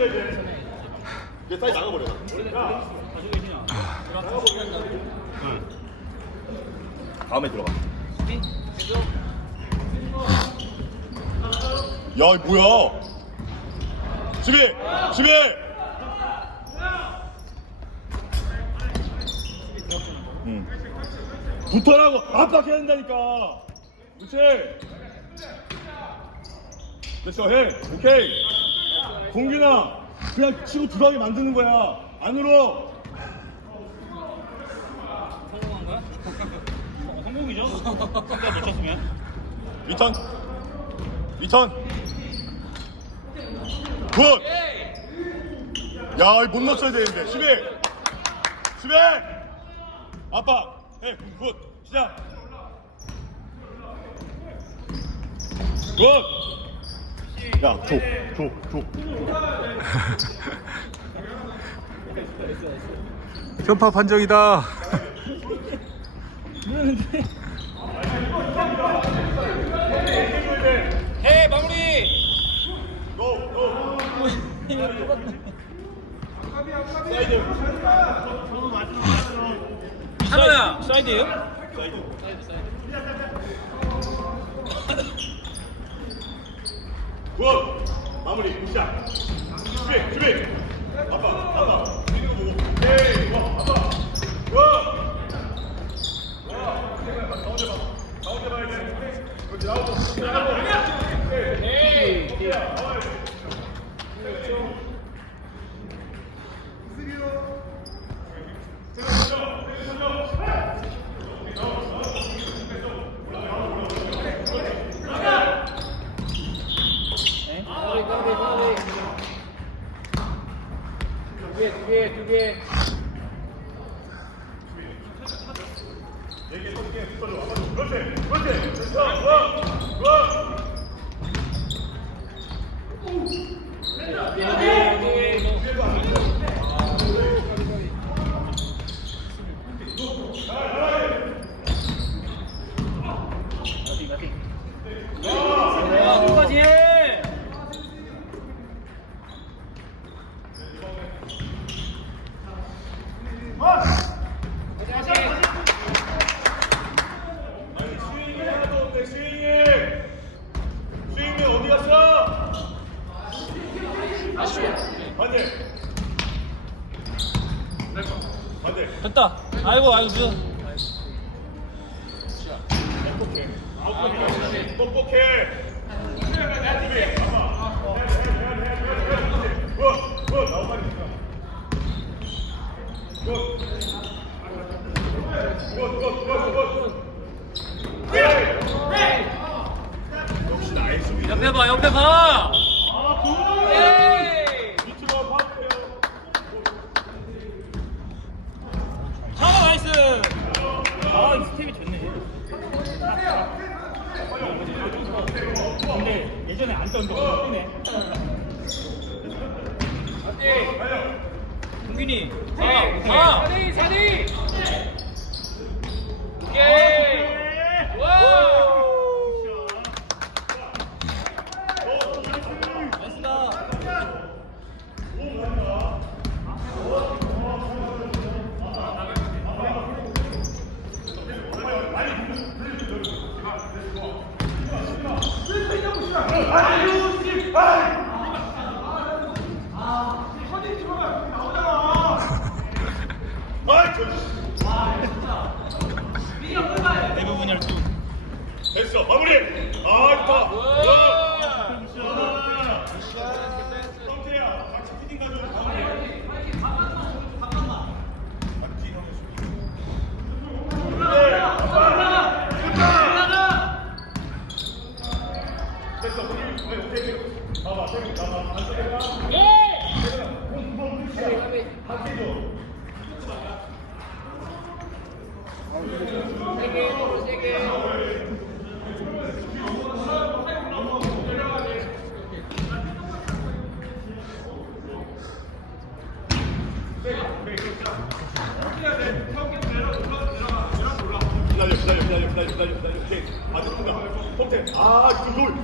이제 사이즈 나가버려. 응. 다음에 들어가. 야, 이 뭐야? 수비! 응. 붙어라고 압박해야 된다니까. 그렇지. 됐어, 해. 오케이. 공균아, 그냥 치고 들어가게 만드는 거야. 안으로. 성공한 거야? 성공이죠? 내가 놓쳤으면. 리턴. 굿. 야, 못 넣었어야 되는데. 수비. 압박. 해. 굿. 시작. 굿. 야, 줘. 편파 판정이다. 해 마무리. 사이드. 하나야. 사이드예요? 굿. 마무리. 시작. 수비. 아빠. 오케이. 아빠. 굿. 가운데 봐야 돼. 그렇지. 나오고. 두 개. 끝까지 해. 스윙맨 어디 갔어? 반대. 됐다. 아이고. 뻑뻑해. 굿. 나오 빨리. 굿. 역시 나의 수비. 옆에 봐. 밑으로 파악해요. 나이스. 이 스텝이 좋네. 근데 예전에 안 떴는데 뛰네. 동균이. 4대. 오케이. 와. 대부분 열두. 됐어. 마무리. 좋다. 성태야, 같이 피딩 가져. 됐어. 오케이. 봐봐. 안쪽에 봐. 기다려. 오케이. 좋다. 성태.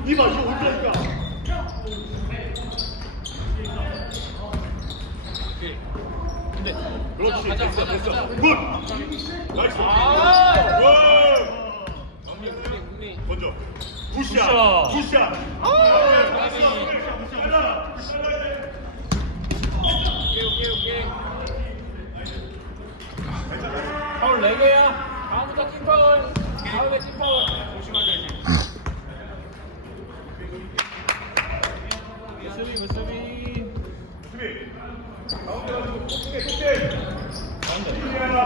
이거 올라니까. 그렇지. 됐어. 굿. 나이스. 아! 굿. 먼저. 굿샷. 굿샷. 오케이. 파울 4개야. 다음부터 팀파울. 다음에 팀파울. 조심하자 이제. 무수비. 수비. 가운데 가지고 톡톡해. 수비야,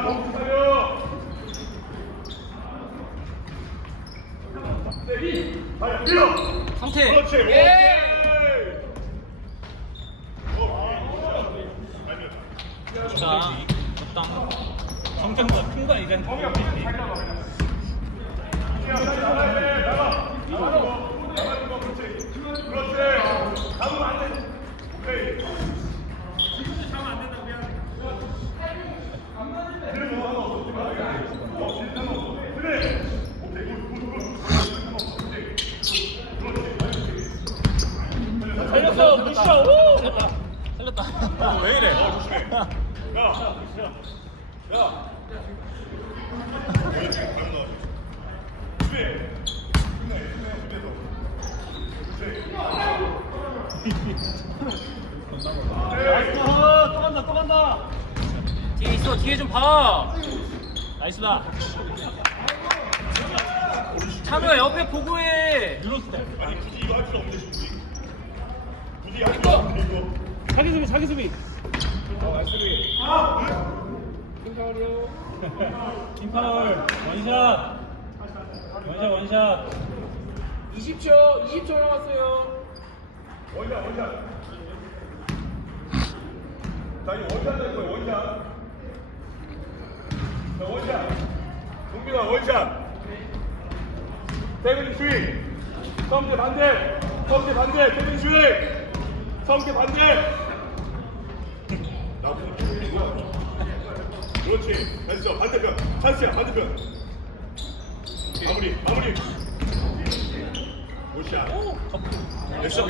몸 사려. 아, 밀어. 상태. 그렇지. 예. 자, 적당. 성장보다 큰 거 아니잖아. 살렸어, 미션. 오! 살렸다. 왜 이래? 야. 또 간다. 뒤에 있어, 뒤에 좀 봐. 나이스다. 찬우야, 옆에 보고 해. 아니 굳이 이거 할 필요 없는데 굳이 할 필요 없는데 이거. 자기 수비. 팀파울. 원샷. 20초 남았어요. 원샷. 자, 이 원샷 될 거야, 원샷. 자, 원샷. 동민아, 원샷. 태빈 스윙. 성대 반대. 태빈 스윙. 성대 반대. 나쁘지. 그렇지. 됐어. 반대편. 찬스야, 반대편. 마무리. 굿샷. 됐어.